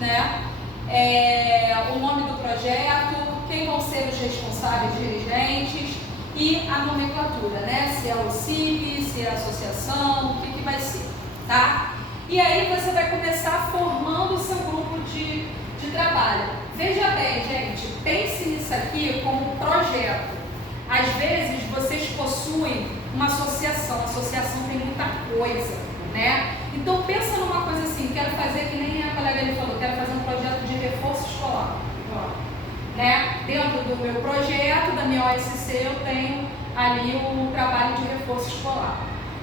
né? O nome do projeto, quem vão ser os responsáveis dirigentes e a nomenclatura, né? Se é o CIP, se é a associação, o que vai ser, tá? E aí você vai começar formando o seu grupo de trabalho. Veja bem, gente, pense nisso aqui como projeto. Às vezes vocês possuem uma associação, a associação tem muita coisa, né? Então pensa numa coisa assim, quero fazer que nem a colega ali falou, quero fazer um projeto de reforço escolar, né? Dentro do meu projeto, da minha OSC, eu tenho ali o trabalho de reforço escolar.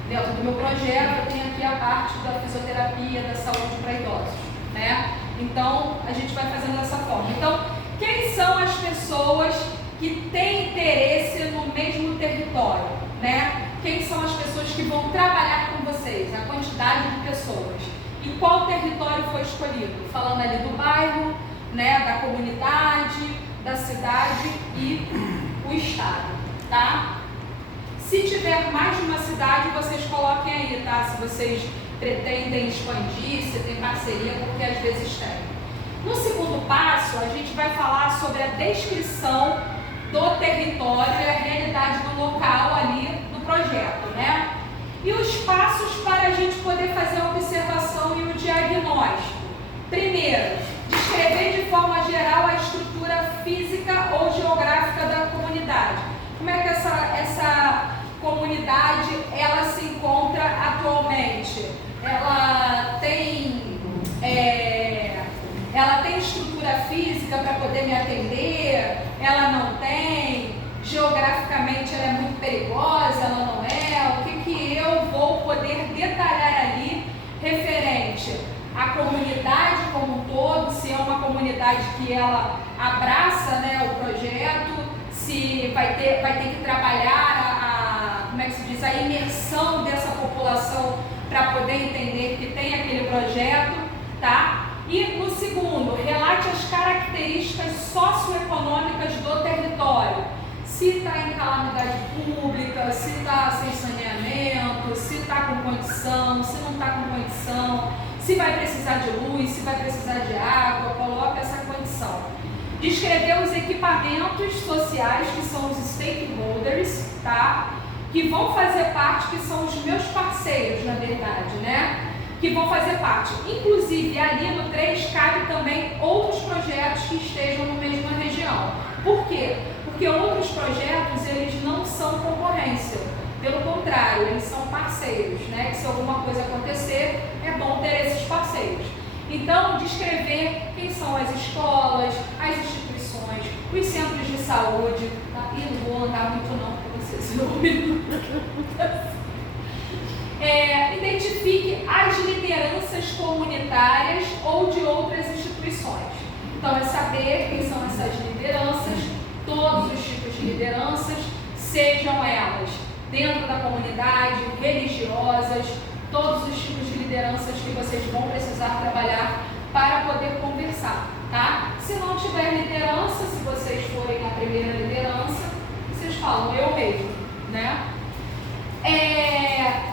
Dentro do meu projeto, eu tenho aqui a parte da fisioterapia, da saúde para idosos, né? Então, a gente vai fazendo dessa forma. Então, quem são as pessoas que têm interesse no mesmo território, né? Quem são as pessoas que vão trabalhar com vocês? A quantidade de pessoas. E qual território foi escolhido? Falando ali do bairro, né? Da comunidade, da cidade e o estado, tá? Se tiver mais de uma cidade, vocês coloquem aí, tá? Se vocês pretendem expandir, se tem parceria, porque às vezes tem. No segundo passo, a gente vai falar sobre a descrição do território e a realidade do local ali do projeto, né? E os passos para a gente poder fazer a observação e o diagnóstico. Primeiro, descrever de forma geral a estrutura física ou geográfica da comunidade. Como é que essa comunidade ela se encontra atualmente? Ela tem estrutura física para poder me atender? Ela não tem? Geograficamente ela é muito perigosa? Ela não é? O que eu vou poder detalhar ali referente à comunidade como um todo? Se é uma comunidade que ela abraça, né, o projeto, se vai ter que trabalhar como é que se diz, a imersão dessa população para poder entender que tem aquele projeto, tá? E no segundo, relate as características socioeconômicas do território. Se está em calamidade pública, se está sem saneamento, se está com condição, se não está com condição, se vai precisar de luz, se vai precisar de água, coloca essa condição. Descrever os equipamentos sociais, que são os stakeholders, tá? Que vão fazer parte, que são os meus parceiros, na verdade, né? Que vão fazer parte. Inclusive, ali no 3 cabe também outros projetos que estejam na mesma região. Por quê? Porque outros projetos, eles não são concorrência. Pelo contrário, eles são parceiros, né? Que se alguma coisa acontecer, é bom ter esses parceiros. Então, descrever quem são as escolas, as instituições, os centros de saúde, tá? E não vou andar muito não, porque vocês não me identifique as lideranças comunitárias ou de outras instituições. Então, é saber quem são essas lideranças, todos os tipos de lideranças, sejam elas dentro da comunidade, religiosas, todos os tipos de lideranças que vocês vão precisar trabalhar para poder conversar, tá? Se não tiver liderança, se vocês forem a primeira liderança, vocês falam eu mesmo, né?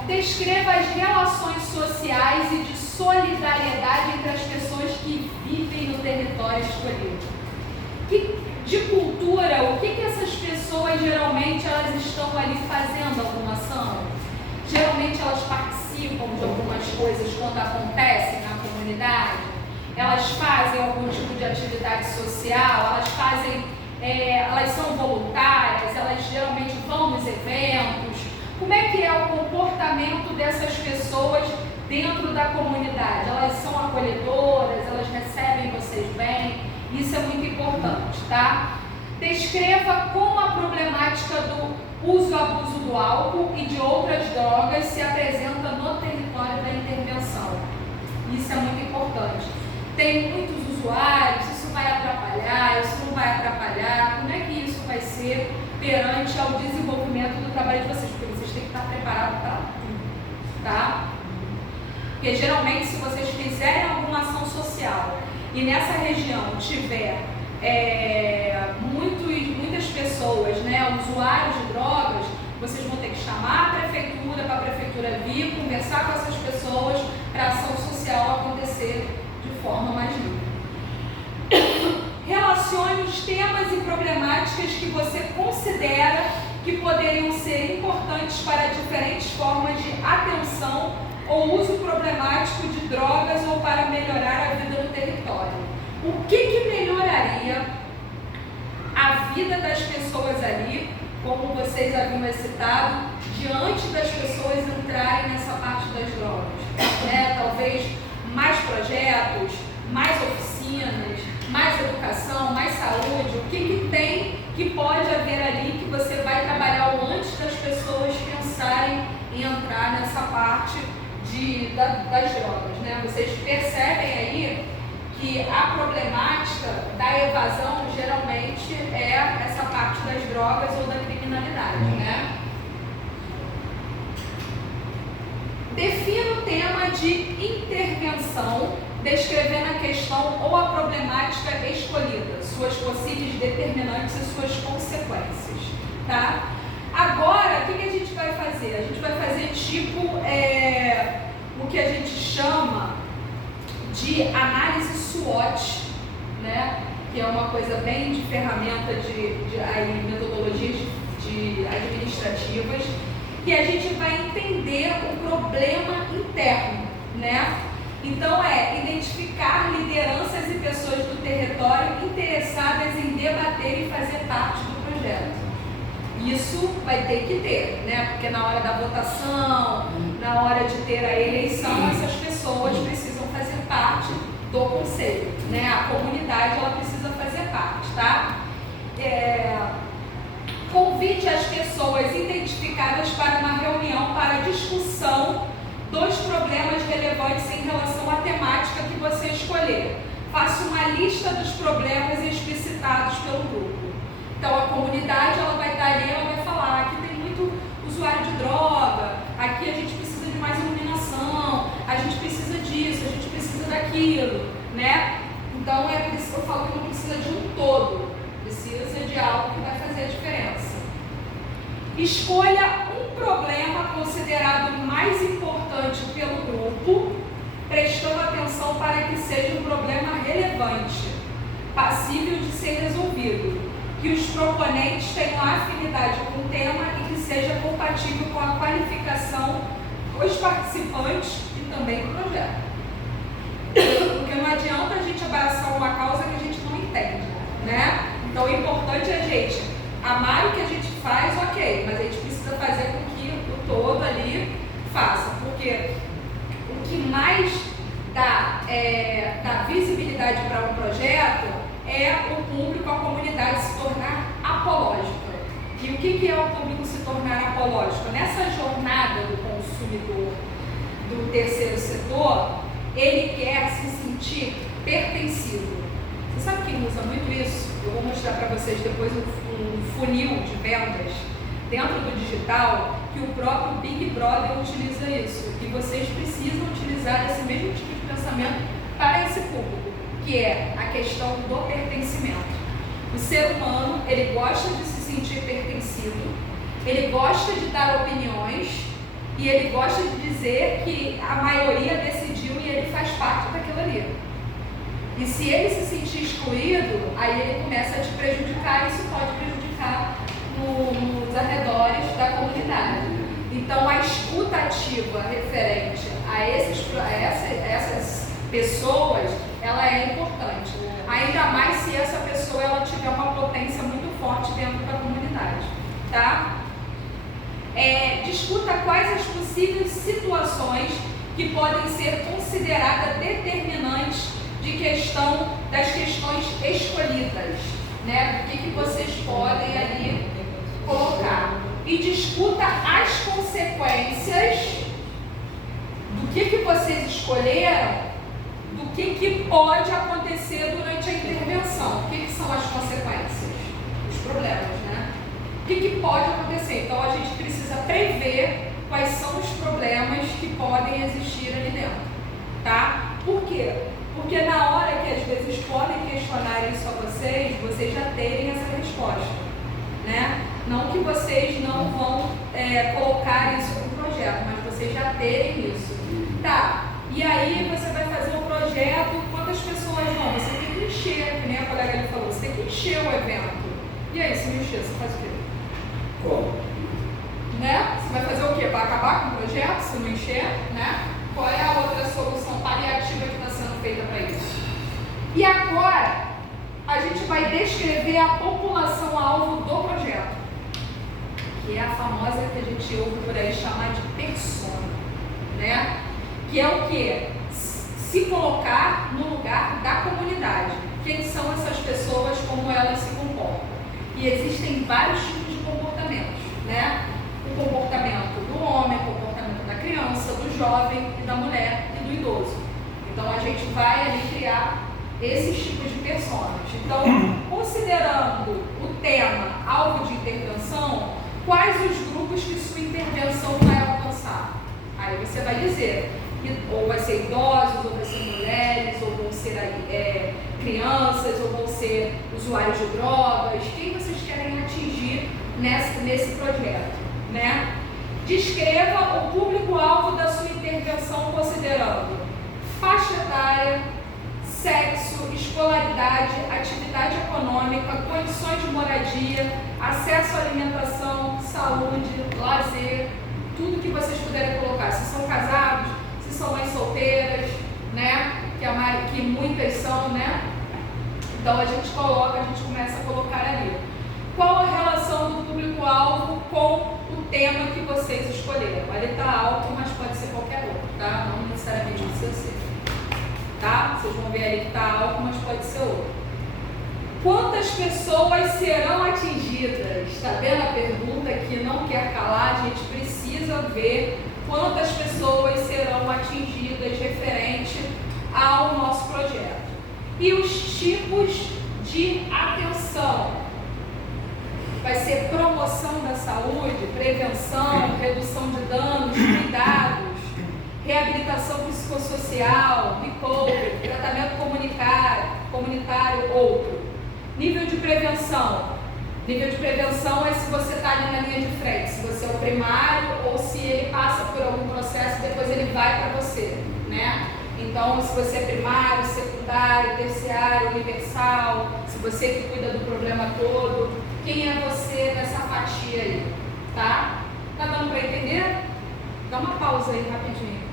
Descreva as relações sociais e de solidariedade entre as pessoas que vivem no território escolhido. De cultura, o que essas pessoas geralmente elas estão ali fazendo alguma ação? Geralmente elas participam de algumas coisas quando acontecem na comunidade, elas fazem algum tipo de atividade social, elas são voluntárias, elas geralmente vão nos eventos. Como é que é o comportamento dessas pessoas dentro da comunidade? Elas são acolhedoras, elas recebem vocês bem, isso é muito importante, tá? Descreva como a problemática do uso e abuso do álcool e de outras drogas se apresenta no território da intervenção. Isso é muito importante. Tem muitos usuários, isso vai atrapalhar, isso não vai atrapalhar, como é que isso vai ser perante ao desenvolvimento do trabalho de vocês? Porque vocês têm que estar preparados para tudo, tá? Porque geralmente se vocês fizerem alguma ação social e nessa região tiver muitas pessoas, né, usuários de drogas, vocês vão ter que chamar a prefeitura, para a prefeitura vir, conversar com essas pessoas para a ação social acontecer de forma mais livre. os temas e problemáticas que você considera que poderiam ser importantes para diferentes formas de atenção ou uso problemático de drogas ou para melhorar a vida no território. O que melhoraria a vida das pessoas ali, como vocês haviam citado, diante das pessoas entrarem nessa parte das drogas? Talvez mais projetos, mais oficinas, mais educação, mais saúde. O que tem que pode haver ali que você vai trabalhar antes das pessoas pensarem em entrar nessa parte das drogas, né? Vocês percebem aí que a problemática da evasão geralmente é essa parte das drogas ou da criminalidade, né? Defina o tema de intervenção, descrevendo a questão ou a problemática escolhida, suas possíveis determinantes e suas consequências, tá? Agora, o que a gente vai fazer? A gente vai fazer tipo o que a gente chama de análise SWOT, né? Que é uma coisa bem de ferramenta de metodologias administrativas, que a gente vai entender o problema interno, né? Então identificar lideranças e pessoas do território interessadas em debater e fazer parte do projeto. Isso vai ter que ter, né? Porque na hora da votação, na hora de ter a eleição, essas pessoas precisam fazer parte do conselho, né? A comunidade, ela precisa fazer parte, tá? Convide as pessoas identificadas para uma reunião para discussão dos problemas relevantes em relação à temática que você escolher. Faça uma lista dos problemas explicitados pelo grupo. Então, a comunidade, ela vai estar ali, ela vai falar, aqui tem muito usuário de droga, aqui a gente precisa de mais iluminação, a gente precisa disso, a gente precisa daquilo, né? Então, é por isso que eu falo que não precisa de um todo, precisa de algo que vai fazer a diferença. Escolha um problema considerado mais importante pelo grupo, prestando atenção para que seja um problema relevante, passível de ser resolvido, que os proponentes tenham afinidade com o tema e que seja compatível com a qualificação dos participantes e também do projeto. Porque não adianta a gente abraçar uma causa que a gente não entende, né? Então, o importante é a gente amar o que a gente faz, ok, mas a gente precisa fazer com que o todo ali faça, porque o que mais dá visibilidade para um projeto é o público, a comunidade se tornar apológica. E o que é o público se tornar apológico? Nessa jornada do consumidor do terceiro setor, ele quer se sentir pertencido. Você sabe quem usa muito isso? Eu vou mostrar para vocês depois um funil de vendas dentro do digital, que o próprio Big Brother utiliza isso. E vocês precisam utilizar esse mesmo tipo de pensamento para esse público, que é a questão do pertencimento. O ser humano, ele gosta de se sentir pertencido, ele gosta de dar opiniões e ele gosta de dizer que a maioria decidiu e ele faz parte daquilo ali. E se ele se sentir excluído, aí ele começa a te prejudicar, e isso pode prejudicar nos arredores da comunidade. Então, a escuta ativa referente a essas pessoas, ela é importante. Ainda mais se essa pessoa ela tiver uma potência muito forte dentro da comunidade, tá? Discuta quais as possíveis situações que podem ser consideradas determinantes das questões escolhidas, né? Do que vocês podem ali colocar. E discuta as consequências do que vocês escolheram, do que pode acontecer durante a intervenção. O que são as consequências? Os problemas, né? O que pode acontecer? Então, a gente precisa prever quais são os problemas que podem existir ali dentro, tá? Por quê? Porque na hora que às vezes podem questionar isso a vocês já terem essa resposta, né? Não que vocês não vão colocar isso no projeto, mas vocês já terem isso. Tá, e aí você vai fazer um projeto, quantas quantas pessoas vão? Você tem que encher, que nem a colega ali falou, você tem que encher o evento. E aí, se não encher, você faz o quê? Como? Né? Você vai fazer o quê? Vai acabar com o projeto, se não encher? Né? Qual é a outra solução paliativa que está sendo feita para isso? E agora, a gente vai descrever a população-alvo do projeto, que é a famosa que a gente ouve por aí chamar de persona, né? Que é o quê? Se colocar no lugar da comunidade. Quem são essas pessoas, como elas se comportam? E existem vários tipos de comportamentos, né? O comportamento do homem, o comportamento da criança, do jovem e da mulher e do idoso. Então a gente vai ali criar esses tipos de personas. Então, considerando o tema alvo de intervenção, quais os grupos que sua intervenção vai alcançar? Aí você vai dizer, ou vai ser idosos, ou vai ser mulheres, ou vão ser crianças, ou vão ser usuários de drogas. Quem vocês querem atingir nesse projeto, né? Descreva o público-alvo da sua intervenção considerando faixa etária, sexo, escolaridade, atividade econômica, condições de moradia, acesso à alimentação, saúde, lazer, tudo que vocês puderem colocar. Se são casados, se são mães solteiras, né? Que muitas são, né? Então a gente começa a colocar ali. Qual a relação do público-alvo com o tema que vocês escolheram? Ali está alto, mas pode ser qualquer outro, tá? Não necessariamente precisa ser. Tá? Vocês vão ver ali que está alto, mas pode ser outro. Quantas pessoas serão atingidas? Está vendo a pergunta que não quer calar? A gente precisa ver quantas pessoas serão atingidas referente ao nosso projeto. E os tipos de atenção. Vai ser promoção da saúde, prevenção, redução de danos, cuidados, reabilitação psicossocial, recovery, tratamento comunitário, outro. Nível de prevenção. Nível de prevenção é se você está ali na linha de frente, se você é o primário ou se ele passa por algum processo e depois ele vai para você, né? Então, se você é primário, secundário, terciário, universal, se você que cuida do problema todo, quem é você nessa fatia aí, tá? Tá dando para entender? Dá uma pausa aí rapidinho.